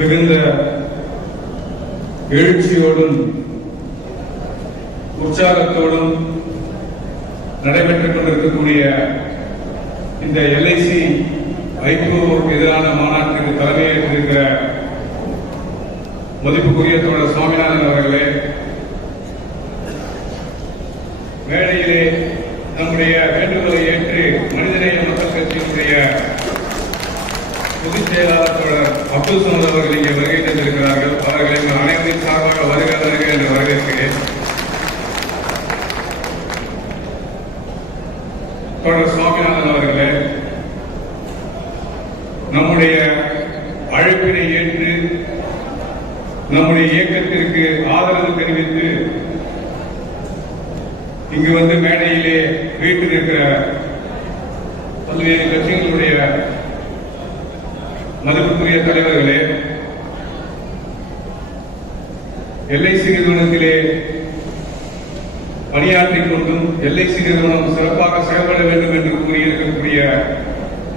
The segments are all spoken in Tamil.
மிகுந்த எழுச்சியோடும் உற்சாகத்தோடும் நடைபெற்றுக் கொண்டிருக்கக்கூடிய இந்த LIC வைகோவுக்கு எதிரான மாநாட்டுக்கு தலைமையேற்றிருக்கிற மதிப்புக்குரிய தோழர் சுவாமிநாதன் அவர்களே, மேடையிலே நம்முடைய வேண்டுகோளை ஏற்று மனிதநேய மக்கள் கட்சியினுடைய பொதுச் செயலாளர் தோழர் அப்துல் சமத் அவர்கள் இங்கே வருகை தந்திருக்கிறார்கள். அவர்களை அனைவரின் சார்பாக வருக வருக என்று வரவேற்கிறேன். தோழர் சுவாமிநாதன் அவர்களே, நம்முடைய அழைப்பினை ஏற்று நம்முடைய இயக்கத்திற்கு ஆதரவு தெரிவித்து இங்கு வந்து மேடையிலே வீட்டிருக்கிற பல்வேறு கட்சிகளுடைய மதிப்புக்குரிய தலைவர்களே, LIC நிறுவனத்திலே பணியாற்றிக் கொண்டும் LIC நிறுவனம் சிறப்பாக செயல்பட வேண்டும் என்று கூறியிருக்கக்கூடிய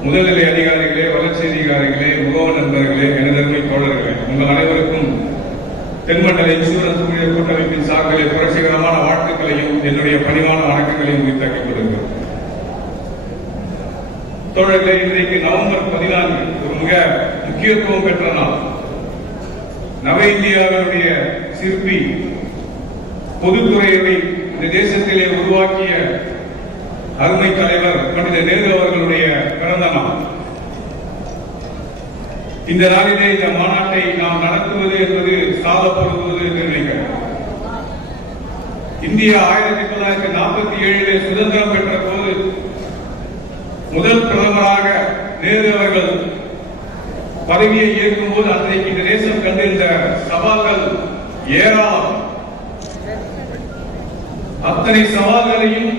முதல்நிலை அதிகாரிகளே, வளர்ச்சி அதிகாரிகளே, முகவர் நண்பர்களே, எனதருமை தோழர்களே, உங்கள் அனைவருக்கும் தென்மண்டல இன்சூரன்ஸ் ஊழியர் கூட்டமைப்பின் சார்பிலே புரட்சிகரமான வாழ்த்துக்களையும் என்னுடைய பணிவான வணக்கங்களையும் உரித்தாக்கிக் கொள்கிறேன். தோழர்களே, இன்றைக்கு நவம்பர் 14 ஒரு மிக முக்கியத்துவம் பெற்ற நாள். நவ இந்தியாவினுடைய சிற்பி, பொதுத்துறையை இந்த தேசத்திலே உருவாக்கிய அருமை தலைவர் பண்டித நேரு அவர்களுடைய பிறந்த நாள். இந்த நாளிலே இந்த மாநாட்டை நாம் நடத்துவது என்பது சாதப்படுவது என்று நினைக்கிறேன். இந்தியா 1947 சுதந்திரம் பெற்ற போது முதல் பிரதமராக நேரு அவர்கள் பதவியை ஏற்கும் போது அன்றைக்கு இந்த தேசம் கண்டிருந்த சவால்கள் ஏராளம். அத்தனை சவால்களையும்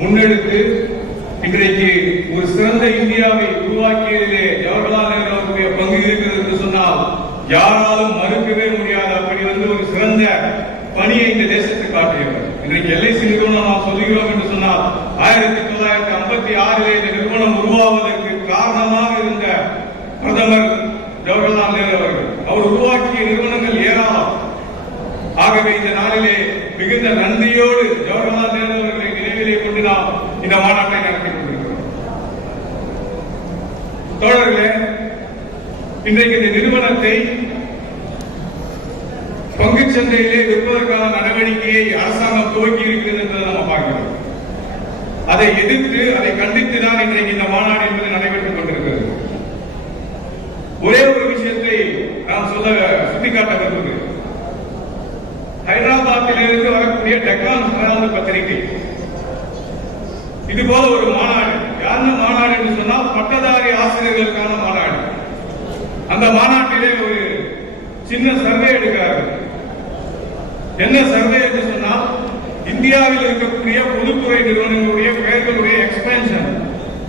முன்னெடுத்து இன்றைக்கு ஒரு சிறந்த இந்தியாவை உருவாக்கியதிலே ஜவஹர்லால் நேரு அவர்களுடைய பங்கு இருக்கிறது என்று சொன்னால் யாராலும் மறுக்கவே முடியாது. அப்படி வந்து ஒரு சிறந்த பணியை இந்த தேசத்துக்கு காட்டியவர். இன்றைக்கு LIC நிறுவனம் நாம் சொல்லுகிறோம் என்று சொன்னால் 1956 இந்த நிறுவனம் உருவாவதற்கு காரணமாக இருந்த பிரதமர் ஜவஹர்லால் நேரு அவர்கள். அவர் உருவாக்கிய நிறுவனங்கள் ஏராளம். ஆகவே இந்த நாளிலே மிகுந்த நன்றியோடு ஜவஹர்லால் நேரு அவர்களை நினைவிலே கொண்டு நாம் இந்த மாநாட்டை நடத்தி கொண்டிருக்கிறோம். தோழர்களே, இன்றைக்கு இந்த நிறுவனத்தை பங்குச் சந்தையிலே விற்பதற்கான நடவடிக்கையை அரசாங்கம் துவக்கி இருக்கிறது என்பதை நாம் பார்க்கிறோம். அதை எதிர்த்து, அதை கண்டித்துதான் இன்றைக்கு இந்த மாநாடு என்பது நடைபெற்றுக் கொண்டிருக்கிறது. ஒரே ஒரு விஷயத்தை நான் சுட்டிக்காட்ட விரும்புகிறேன். ஹைதராபாத்திலிருந்து வரக்கூடிய டெக்கான் ஹெரால்டு பத்திரிகை இது போல ஒரு மாநாடு, யாருன்னு மாநாடு என்று சொன்னால் பட்டதாரி ஆசிரியர்களுக்கான மாநாடு. அந்த மாநாட்டிலே ஒரு சின்ன சர்வே எடுக்கிறார்கள். என்ன சர்வே என்று சொன்னால், இந்தியாவில் இருக்கக்கூடிய பொதுத்துறை நிறுவனங்களுடைய பெயர்களுடைய எக்ஸ்பென்ஷன்.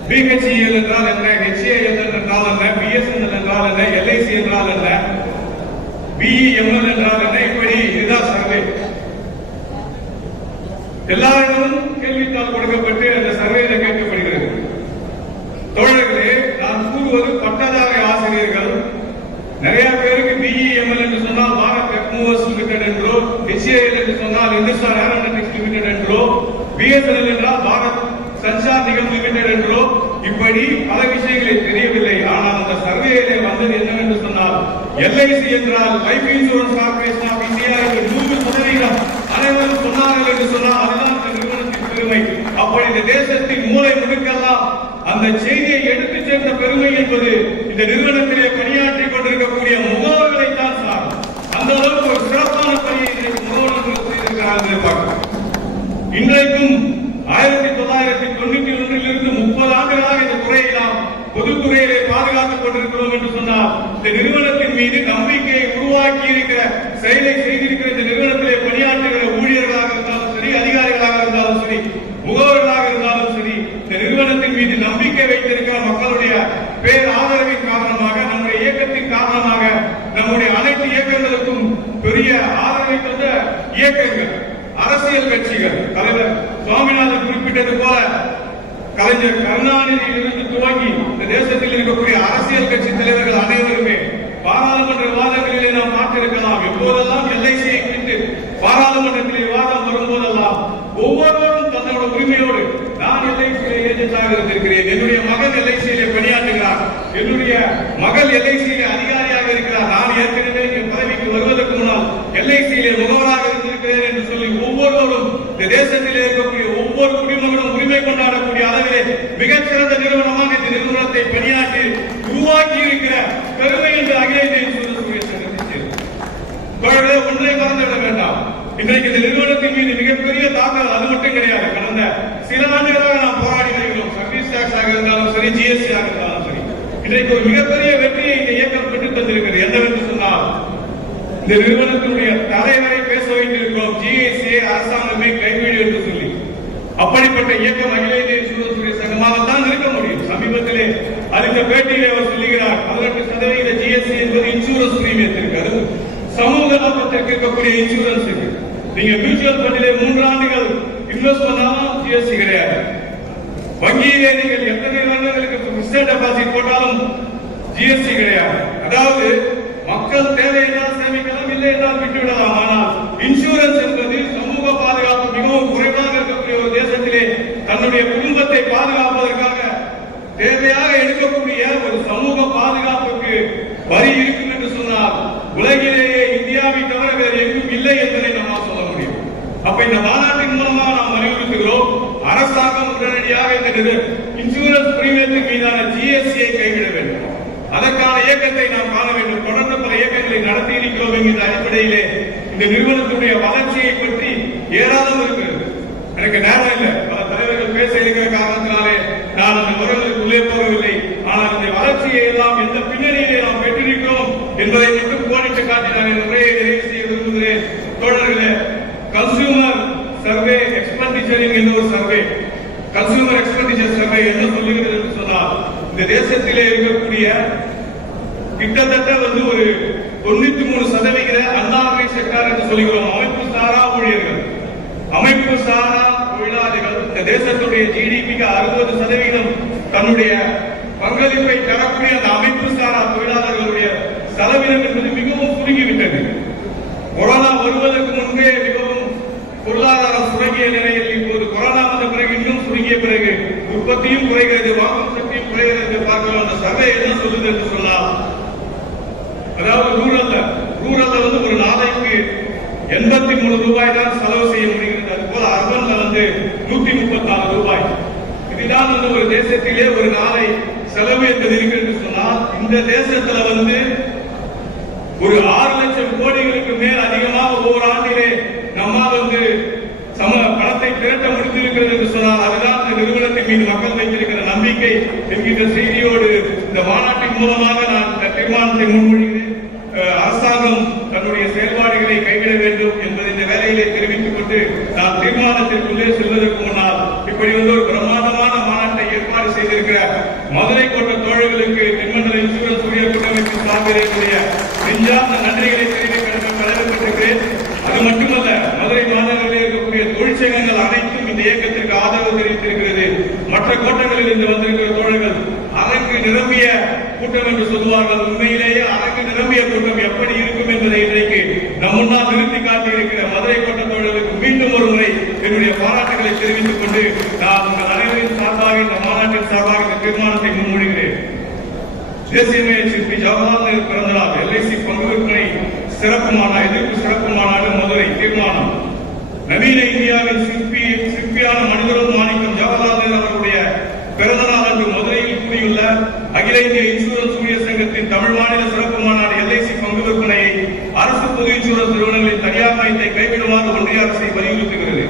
BHEL என்றால் என்ன, HAL என்றால் என்ன, BSNL என்றால் என்ன, LIC என்றால் என்ன, BEML என்றால் என்ன, இப்படி இதுதான் சர்வே. எல்லாரிடமும் கேள்வித்தாள் கொடுக்கப்பட்டு அந்த சர்வேல கேட்கப்படுகிறது. தோழர்களே, நான் கூறுவது பட்டதாரி ஆசிரியர்கள். நிறைய பேருக்கு BEML என்று சொன்னால் பாரத் டெக்மோவர்ஸ் லிமிடெட் என்றோ, HAL என்று சொன்னால் இந்துஸ்தான் ஏரோநாட்டிக்ஸ் லிமிடெட் என்றோ, BSNL என்றால் பாரத் சஞ்சார் நிகம் லிமிடெட் என்றோ, இப்படி பல விஷயங்களை தெரியவில்லை. ஆனால் அந்த சர்வேயிலே வந்தது என்னவென்று சொன்னால், LIC என்றால் life insurance corporation of India என்று 100% அனைவரும் சொன்னார்கள் என்று சொன்னால் அதுதான் இந்த நிறுவனத்தின் பெருமை. அப்படி இந்த தேசத்தின் மூலை முடுக்கெல்லாம் அந்த செய்தியை எடுத்துச் சேர்ந்த பெருமை என்பது இந்த நிறுவனத்திலே பணியாற்றிக் கொண்டிருக்கக்கூடிய முகவர்களை தான் சார். அந்த அளவுக்கு ஒரு சிறப்பான பணியை இன்றைக்கு முகவர்கள் செய்திருக்கிறார்கள் பார்க்கிறோம். இன்றைக்கும் 1991 30 ஆண்டுகளாக இந்த துறையை நாம் பொதுத்துறையிலே பாதுகாத்துக் கொண்டிருக்கிறோம் என்று சொன்னால், இந்த நிறுவனத்தின் மீது நம்பிக்கையை உருவாக்கி இருக்கிற செயலை செய்திருக்கிற இந்த நிறுவனத்திலே பணியாற்றுகிற ஊழியர்களாக இருந்தாலும் சரி, அதிகாரிகளாக இருந்தாலும் சரி, முகவர்களாக இருந்தாலும் சரி, இந்த நிறுவனத்தின் மீது நம்பிக்கை வைத்திருக்கிற மக்களுடைய பேர் ஆதரவின் காரணமாக, நம்முடைய இயக்கத்தின் காரணமாக, நம்முடைய அனைத்து இயக்கங்களுக்கும் பெரிய ஆதரவை தந்த இயக்கங்கள், அரசியல் கட்சிகள், தலைவர் சுவாமிநாதன் குறிப்பிட்டது போல கலைஞர் கருணாநிதியிலிருந்து துவங்கி இந்த தேசத்தில் இருக்கக்கூடிய அரசியல் கட்சி தலைவர்கள் அனைவருமே பாராளுமன்ற விவாதங்களிலே நாம் பார்த்திருக்கலாம். எப்போதெல்லாம் எல்ஐசியை குறித்து பாராளுமன்றத்தில் விவாதம் வரும்போதெல்லாம் ஒவ்வொருவரும் தன்னோட உரிமையோடு நான் எல்ஐசியிலே ஏஜென்டாக இருந்திருக்கிறேன், என்னுடைய மகன் எல்ஐசியிலே பணியாற்றுகிறார், என்னுடைய மகள் எல்ஐசியிலே அதிகாரியாக இருக்கிறார், நான் ஏற்கனவே பதவிக்கு வருவதற்கு முன்னால் எல்ஐசியிலே முகவராக இருந்திருக்கிறேன் என்று சொல்லி ஒவ்வொருவரும் இந்த தேசத்திலே இருக்கக்கூடிய ஒவ்வொரு குடிமகனும் உரிமை கொண்டாடக்கூடிய அளவிலே மிகச்சிறந்த நிறுவனமாக இந்த நிறுவனத்தை பணியாற்றி உருவாக்கி இருக்கிற பெருமை என்று அகில இந்திய சூரிய சங்கத்தை ஒன்றை மறந்துவிட வேண்டாம். இன்றைக்கு இந்த நிறுவனத்தின் மீது மிகப்பெரிய தாக்கல் அது மட்டும் கிடையாது. கடந்த சில ஆண்டுகளாக நாம் போராடி வருகிறோம். சர்வீஸ் டாக்ஸ் ஆக இருந்தாலும் சரி, ஜிஎஸ்டி ஆக இருந்தாலும் சரி, இன்றைக்கு ஒரு மிகப்பெரிய வெற்றியை இந்த இயக்கம் பெற்றுத் தந்திருக்கிறது. என்னவென்று சொன்னால், இந்த நிறுவனத்தினுடைய தலைவரை பேச வைத்திருக்கிறோம், ஜிஎஸ்டியை அரசாங்கமே கைவிடு என்று சொல்லி. அப்படிப்பட்ட இயக்கம் அகில இந்திய சூரிய சங்கமாகத்தான் இருக்க முடியும். சமீபத்திலே அளித்த பேட்டியிலே அவர் சொல்லுகிறார், 18% ஜிஎஸ்டி என்பது இன்சூரன்ஸ் பிரீமியத்திற்கு, அது சமூக லாபத்திற்கு இருக்கக்கூடிய இன்சூரன்ஸ் இருக்கு. நீங்க மியூச்சுவல் ஃபண்டிலே 3 ஆண்டுகள் இன்வெஸ்ட் பண்ணாலும் ஜிஎஸ்டி கிடையாது. வங்கியிலே நீங்கள் எத்தனை வருடங்களுக்கு பிக்ஸ்ட் டெபாசிட் போட்டாலும் ஜிஎஸ்டி கிடையாது. அதாவது மக்கள் தேவை என்றால் சேமிக்கலாம், இல்லை என்றால் விட்டுவிடலாம். ஆனால் இன்சூரன்ஸ் என்பது சமூக பாதுகாப்பு மிகவும் குறைவாக இருக்கக்கூடிய ஒரு தேசத்திலே தன்னுடைய குடும்பத்தை பாதுகாப்பதற்காக தேவையாக எடுக்கக்கூடிய ஒரு சமூக பாதுகாப்புக்கு வரி இருக்கும் என்று சொன்னால் உலகிலேயே இந்தியாவை தவிர வேறு எங்கும் இல்லை என்பதை நம்மால் சொல்ல முடியும். அப்ப இந்த மாநாட்டின் மூலமாக நாம் வலியுறுத்துகிறோம், அரசாங்கம் உடனடியாக இந்த இன்சூரன்ஸ் பிரீமியத்தின் மீதான ஜிஎஸ்டியை கைவிட வேண்டும். அதற்கான இயக்கத்தை நாம் காண வேண்டும். தொடர்ந்து பல இயக்கங்களை நடத்தி இருக்கிறோம் என்கிற அடிப்படையிலே இந்த நிறுவனத்துடைய வளர்ச்சியை பற்றி ஏராளம் இருக்கிறது. எனக்கு நேரம் இல்லை, பல தலைவர்கள் பேச இருக்கிற காரணத்தினாலே நான் அந்த விவரங்களுக்கு உள்ளே போகவில்லை. ஆனால் இந்த வளர்ச்சியை எல்லாம் எந்த பின்னணியிலே நாம் பெற்றிருக்கிறோம் என்பதை மட்டும் கோடிட்டு காட்டி நான் இந்த உரையை நிறைவு செய்ய விரும்புகிறேன். தோழர்களே, கன்சூமர் சர்வே எக்ஸ்பெண்டிச்சரிங் என்ற ஒரு சர்வே, கன்சூமர் எக்ஸ்பெண்டிச்சர் சர்வே என்ன சொல்லுகிறது என்று சொன்னால், இந்த தேசத்திலே இருக்கக்கூடிய கிட்டத்தட்ட ஒரு 93% அன்ஆர்கனைஸ்டு செக்டார் என்று சொல்லுகிறோம், அமைப்பு சாரா ஊழியர்கள், அமைப்பு சாரா தொழிலாளிகள் இந்த தேசத்துடைய ஜிடிபிக்கு 60% தன்னுடைய பங்களிப்பை தரக்கூடிய அந்த அமைப்பு சாரா தொழிலாளர்களுடைய செலவினம் என்பது மிகவும் சுருங்கிவிட்டது. கொரோனா வருவதற்கு முன்பே மிகவும் பொருளாதாரம் சுருங்கிய நிலையில் இப்போது கொரோனா வந்த பிறகு இன்னும் சுருங்கிய பிறகு உற்பத்தியும் குறைகிறது, வாங்கும் சக்தியும் குறைகிறது. பார்க்கலாம், அந்த சர்வே என்ன சொல்லுது என்று சொன்னால், அதாவது ரூரல்ல ஒரு நாளைக்கு 83 ரூபாய் தான் செலவு செய்ய முடிகிறது. அதுபோல அர்பன்ல 134 ரூபாய். இதுதான் ஒரு தேசத்திலே ஒரு நாளை செலவு என்பது இருக்கிறது சொன்னால், இந்த தேசத்துல ஒரு 6 லட்சம் கோடிகளுக்கு மேல் அதிகமாக ஒவ்வொரு ஆண்டிலே நம்மால் பணத்தை திரட்ட முடிந்திருக்கிறது என்று சொன்னால், அதுதான் இந்த நிறுவனத்தின் மீது மக்கள் வைத்திருக்கிற நம்பிக்கை என்கின்ற செய்தியோடு இந்த மாநாட்டின் மூலமாக நான் இந்த தீர்மானத்தை முன்மொழிகிறேன். அரசாங்கம் தன்னுடைய செயல்பாடுகளை கைவிட வேண்டும் என்பதை இந்த வேலையிலே தெரிவித்துக் கொண்டு நான் தீர்மானத்திற்குள்ளே செல்வதற்கு முன்னால் இப்படி ஒரு பிரம்மாண்டமான மாநாட்டை ஏற்பாடு செய்திருக்கிற மதுரை கோட்ட தோழர்களுக்கு தென்மண்டல இன்சூரன்ஸ் ஊழியர் கூட்டமைப்பு சார்பில் நெஞ்சார்ந்த நன்றிகளை தெரிவிக்க கடமைப்பட்டிருக்கிறேன். அது மட்டுமல்ல, மதுரை மாநகரில் இருக்கக்கூடிய தொழிற்சங்கங்கள் அனைத்தும் இந்த இயக்கத்திற்கு ஆதரவு தெரிவித்திருக்கிறது. மற்ற கோட்டங்களில் இருந்து வந்திருக்கிற தோழர்கள் அரங்கு நிரம்பிய கூட்டம் என்று சொல்லுவார்கள். உண்மையிலேயே அரங்கு நிரம்பிய கூட்டம் எப்படி இருக்கும் என்பதை இன்றைக்கு நம் முன்னால் நிறுத்தி காட்டியிருக்கிற மதுரை கோட்ட தோழர்களுக்கு மீண்டும் ஒரு முறை என்னுடைய பாராட்டுகளை தெரிவித்துக் கொண்டு நான் உங்கள் அனைவரின் சார்பாக இந்த மாநாட்டின் சார்பாக இந்த தீர்மானத்தை முன்மொழிகிறேன். தேசிய சிற்பி ஜவஹர்லால் நேரு பிறந்தநாள் எல்ஐசி பங்கு விற்பனை எதிர்ப்பு சிறப்பு மாநாடு மதுரை. தீர்மானம்: நவீன இந்தியாவின் சிற்பியான மனிதரோடு மாணிக்கம் ஜவஹர்லால் நேரு அவர்களுடைய பிறந்தநாள் அன்று மதுரையில் கூடியுள்ள அகில இந்திய இன்சூரன்ஸ் ஊழியர் சங்கத்தின் தமிழ் மாநில சிறப்பு மாநாடு எல்ஐசி பங்கு விற்பனையை அரசு பொது இன்சூரன்ஸ் நிறுவனங்களின் தனியார் மயத்தை கைவிடுமாறு ஒன்றிய அரசை வலியுறுத்துகிறது.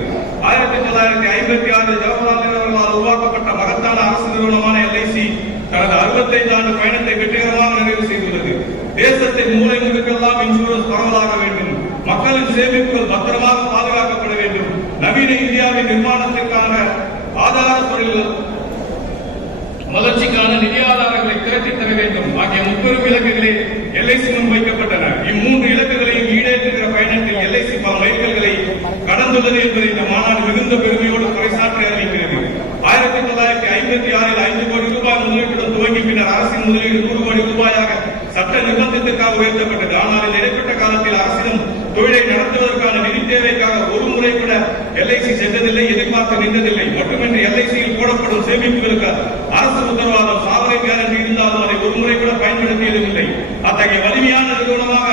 1956 ஜவஹர்லால் நேரு அவர்களால் உருவாக்கப்பட்ட மகத்தான அரசு நிறுவனமான எல்ஐசி தனது 65 ஆண்டு பயணத்தை வெற்றிகரமாக நிறைவு செய்துள்ளது. தேசத்தின் மூலை முடுக்கெல்லாம் இன்சூரன்ஸ் பரவலாக வேண்டும், மக்களின் சேமிப்புகள் பத்திரமாக பாதுகாக்கப்பட வேண்டும், நவீன இந்தியாவின் நிர்மாணத்திற்கான ஆதார தொழில் வளர்ச்சிக்கான நிதி ஆதாரங்களை திரட்டி தர வேண்டும் ஆகிய முப்பெரும் இலக்குகளே எல்ஐசி முன் வைக்கப்பட்டன. இம்மூன்று இலக்குகளையும் ஈடேற்றுகிற பயணத்தில் எல்ஐசி பல மைல்கல்களை கடந்துள்ளது என்பதை இந்த மாநாடு மிகுந்த பெருமையோடு பறைசாற்றி அறிவிக்கிறது. 1950 அரசின் முதலீடு 100 கோடி ரூபாயாக சட்ட நிர்பந்தத்திற்காக உயர்த்தப்பட்டது. ஆனால் இந்த இடைப்பட்ட காலத்தில் அரசிடம் தொழிலை நடத்துவதற்கான நிதி தேவைக்காக ஒரு முறை கூட LIC சென்றதில்லை, எதிர்பார்த்து நின்றதில்லை. மட்டுமின்றி LICயில் போடப்படும் சேமிப்புகளுக்கு அரசு உத்தரவாதம், சாவரை கேரண்டி இருந்தாலும் அதை ஒரு முறை கூட பயன்படுத்தியதும் இல்லை. அத்தகைய வலிமையான நிறுவனமாக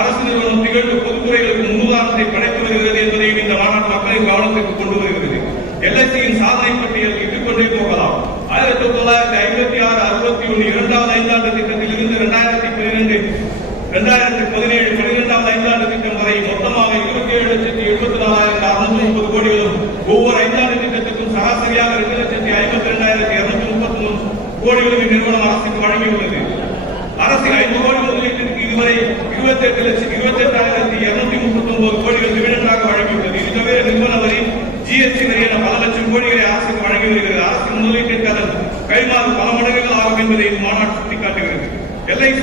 அரசு நிறுவனம் திகழ்ந்து பொதுத்துறைகளுக்கு முன்னுதாரணத்தை படைத்து வருகிறது என்பதையும் இந்த மாநாட்டு மக்களின் கவனத்திற்கு கொண்டு வருகிறது. LICயின் சாதனை பட்டியல் இட்டுக்கொண்டே போகலாம். 1956-61 இரண்டாவது ஐந்தாண்டு திட்டத்தில் இருந்து 2017 12வது ஐந்தாண்டு திட்டம் வரை மொத்தமாக 27,74,630 கோடிகளும் ஒவ்வொரு ஐந்தாண்டு திட்டத்துக்கும் சராசரியாக 2,52,233 கோடிகளும் நிறுவனம் அரசுக்கு வழங்கியுள்ளது. அரசு 5 கோடி முதலீட்டிற்கு இதுவரை 28,239 கோடிகள் டிவிடெண்டாக வழங்கியுள்ளது. இது தவிர நிறுவன வரி, GST வரி என பல லட்சம் கோடிகளை அரசுக்கு வழங்கி வருகிறது. அரசு முதலீட்டிற்கு அதன் கைமாறு பல மடங்குகள் ஆகும் என்பதை இந்த மாநாடு சுட்டிக்காட்டுகிறது. LIC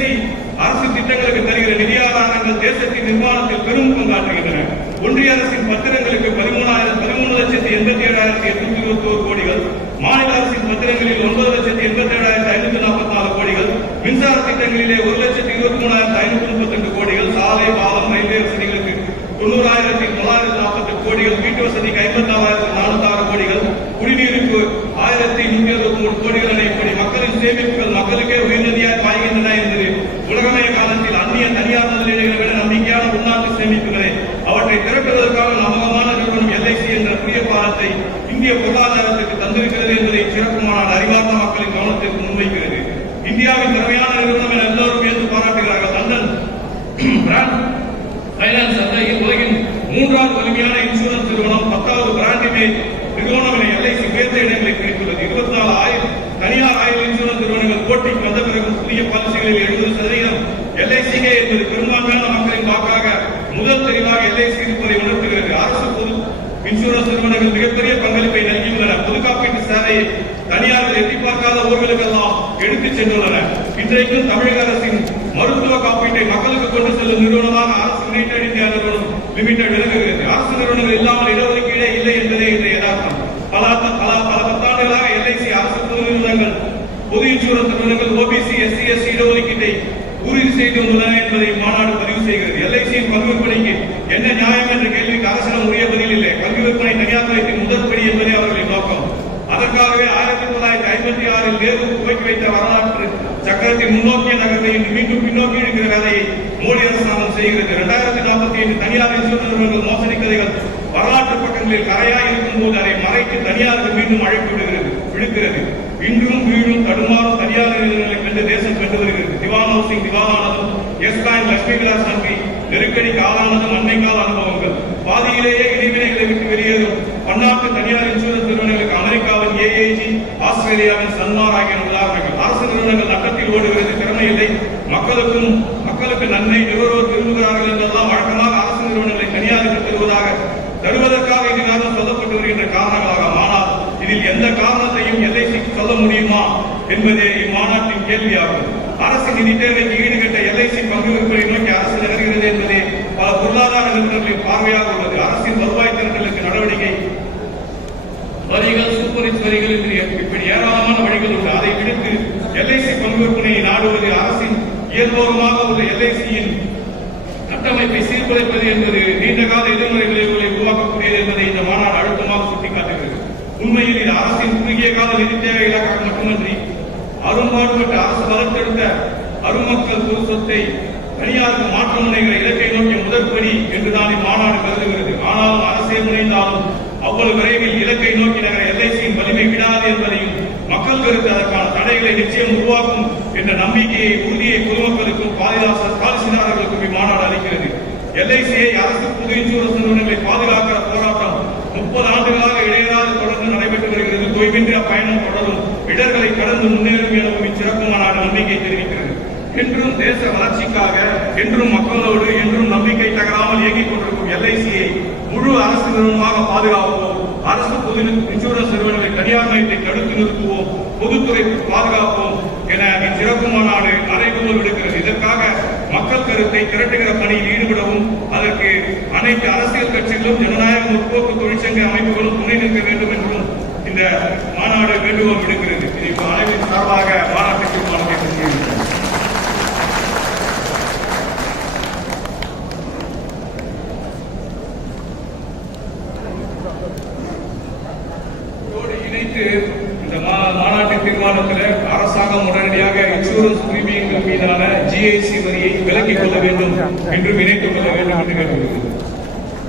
அரசு திட்டங்களுக்கு தருகிற நிதி ஆதாரங்கள் தேசத்தின் நிர்மாணத்தில் பெரும் பங்காற்றுகின்றன. ஒன்றிய அரசின் பத்திரங்களுக்கு 13,87,821 கோடிகள், மாநில அரசின் பத்திரங்களில் 9,87,544 கோடிகள், மின்சார திட்டங்களிலே 1,23,532 கோடிகள், சாலை, பாலம், ரயில்வே வசதிகளுக்கு 90,948 கோடிகள், வீட்டு வசதிக்கு 54,406 கோடிகள், குடிநீருக்கு 1,123 கோடிகள் என இப்படி மக்களின் சேமிப்புகள் மக்களுக்கே உயர்நிதியாய் பாய்கின்றன என்பது உலகமய காலத்தில் அந்நிய தனியார் முதலீடுகளை விட நம்பிக்கையான உள்நாட்டு சேமிப்புகளை அவற்றை திரட்டுவதற்காக நம்பகமான நிறுவனம் LIC என்ற புதிய பாலத்தை இந்திய பொருளாதாரத்திற்கு தந்திருக்கிறது என்பதை சிறப்பு மாநாடு அறிவார்ந்த மக்களின் கவனத்திற்கு முன்வைக்கிறது. இந்தியாவின் திறமையான நிறுவனம் என எல்லோரும் ஏற்று பாராட்டுகிறார்கள். லண்டன் பிராண்ட் பைனான்ஸ் உலகின் 3வது வலிமையான இன்சூரன்ஸ் நிறுவனம், 10வது பிராண்ட் இமேஜ் நிறுவனம் என LIC உயர்ந்த இடங்களை பிடித்துள்ளது. 24 தனியார் ஆயுள் இன்சூரன்ஸ் நிறுவனங்கள் போட்டிக்கு வந்த பிறகு புதிய பாலிசிகளில் 70% LIC என்பது பெரும்பான்மையான மக்களின் வாக்காக முதல் தெளிவாக LIC இருப்பதை உணர்த்துகிறது. அரசு பொது இன்சூரன்ஸ் நிறுவனங்கள் மிகப்பெரிய பங்களிப்பை நல்கியுள்ளன. பொது காப்பீட்டு சேவையை தனியார்கள் எட்டி பார்க்காத ஊர்களுக்கெல்லாம் எடுத்துச் சென்றுள்ளன. இன்றைக்கும் தமிழக அரசின் மருத்துவ காப்பீட்டை மக்களுக்கு கொண்டு செல்லும் நிறுவனமாக அரசு யுனைடெட் இந்தியா நிறுவனம் லிமிடெட் விளங்குகிறது. அரசு நிறுவனங்கள் இல்லாமல் இடஒதுக்கீடே இல்லை என்பதே இன்றைய யதார்த்தம். பல பத்தாண்டுகளாக LIC அரசு பொது நிறுவனங்கள், பொது இன்சூரன்ஸ் நிறுவனங்கள் OBC, SC, ST இடஒதுக்கீட்டை உறுதி செய்து வந்துள்ளன என்பதை மாநாடு பதிவு செய்கிறது. LICயின் பங்கு விற்பனைக்கு என்ன நியாயம் என்ற கேள்விக்கு அரசிடம் உரிய பதில் இல்லை. பங்கு விற்பனை தனியார்மயத்தின் முதற்படி என்பதே அவர்களின் நோக்கம். அதற்காகவே 1956 நேரு துவக்கி வைத்த வரலாற்று சக்கரத்தின் முன்னோக்கிய நகர்வை இன்று மீண்டும் பின்னோக்கி இருக்கிற வேலையை மோடி அரசாங்கம் செய்கிறது. 2045 தனியார் இன்சூரன்ஸ் நிறுவனங்கள் மோசடி கதைகள் வரலாற்று பக்கங்களில் கரையாய் இருக்கும் போது அதை மறைத்து தனியாருக்கு மீண்டும் அழைப்பு விடுக்கிறது. இன்றும் வீழும் தடுமாறும் தனியார் நிறுவனங்களை கண்டு தேசம் கண்டு வருகிறது. திவான் ஹவுசிங் திவாலானதும், எஸ் பேங்க், லட்சுமி விலாஸ் வங்கி நெருக்கடிக்கு ஆளானதும் அண்மை கால அனுபவங்கள். பாதியிலேயே இடைவினைகளை விட்டு வெளியேறும் பன்னாட்டு தனியார் இன்சூரன்ஸ் நிறுவனங்களுக்கு அமெரிக்காவின் AIG, ஆஸ்திரேலியாவின் சன்மார் ஆகிய உதாரணங்கள். அரசு நிறுவனங்கள் நட்டத்தில் ஓடுகிறது, திறமை இல்லை, மக்களுக்கு நன்மை நுகர்வோர் விரும்புகிறார்கள் என்றெல்லாம் வழக்கமாக அரசு நிறுவனங்களை தனியாருக்கு தருவதற்காக இதுகாலம் சொல்லப்பட்டு வருகின்ற காரணங்களாக. ஆனால் இதில் எந்த காரணத்தையும் LIC சொல்ல முடியுமா என்பதே இம்மாநாட்டின் கேள்வியாகும். அரசு நிதி தேவைக்கு ஈடுகட்ட LIC பங்கு விற்பனை நோக்கி அரசு நகர்கிறது என்பதே பல பொருளாதார நிபுணர்களின் பார்வையாக உள்ளது. அரசின் வருவாய் திரட்டலுக்கு நடவடிக்கை, வரிகள், சூப்பர் ரிச் வரிகள் என்று இப்படி ஏராளமான வழிகள் உண்டு. அதை விடுத்து LIC பங்கு விற்பனையை நாடுவது அரசின் இயல்போகமாக உள்ள LICயின் கட்டமைப்பை சீர்குலைப்பது என்பது நீண்டகால எதிர்மறை விளைவுகளை உருவாக்கக்கூடியது என்பதை இந்த மாநாடு அழுத்தமாக சுட்டிக்காட்டுகிறது. உண்மையில் இது அரசின் குறுகிய கால நிதி தேவைகளாக மட்டுமன்றி அரும்பாடுபட்ட அரசு வளர்த்தெடுத்த அருமக்கள் பொது சொத்தை தனியாருக்கு மாற்ற முனைகிற இலக்கை நோக்கிய முதற்படி என்றுதான் இம்மாநாடு கருதுகிறது. ஆனாலும் அரசே முனைந்தாலும் அவ்வளவு விரைவில் இலக்கை நோக்கி நகர LICயின் வலிமை விடாது என்பதையும் மக்கள் கருத்து அதற்கான தடைகளை நிச்சயம் உருவாக்கும் என்ற நம்பிக்கையை, உறுதியை பொதுமக்களுக்கும் பாலிசிதாரர்களுக்கும் இம்மாநாடு அளிக்கிறது. LICயை அரசு பொது இன்சூரன்ஸ் நிறுவனங்களை பாதுகாக்கிற போராட்டம் 30 ஆண்டுகளாக இடையராது தொடர்ந்து நடைபெற்று வருகிறது. தொய்வின்றி அப்பயணம் தொடரும், இடர்களை கடந்து முன்னேறும் எனவும் இச்சிறப்பு மாநாடு நம்பிக்கை தெரிவிக்கிறது. என்றும் தேச வளர்ச்சிக்காக, என்றும் மக்களோடு, என்றும் நம்பிக்கை தகராமல் இயங்கிக் கொண்டிருக்கும் LICயை முழு அரசு நிறுவனமாக பாதுகாப்போம். அரசு பொது இன்சூரன்ஸ் நிறுவனங்களை தனியார்மயத்தை தடுத்து நிறுத்துவோம், பொதுத்துறை பாதுகாப்போம் என இச்சிறப்பு மாநாடு அறைகூவல் விடுக்கிறது. இதற்காக மக்கள் கருத்தை திரட்டுகிற பணியில் ஈடுபடவும் அதற்கு அனைத்து அரசியல் கட்சிகளும், ஜனநாயக முற்போக்கு தொழிற்சங்க அமைப்புகளும் துணை நிற்க வேண்டும் என்றும் இந்த மாநாடு வேண்டுகோள் விடுக்கிறது. இது அனைவரின் சார்பாக மாநாட்டுக்கு வருமானத்தில் அரசாங்கம் உடனடியாக இன்சூரன்ஸ் பிரீமியங்கள் மீதான GST வரியை விலக்கிக் கொள்ள வேண்டும் என்று இணைத்துக் கொள்ள வேண்டும் என்று கேட்டுக்கொள்கிறேன்.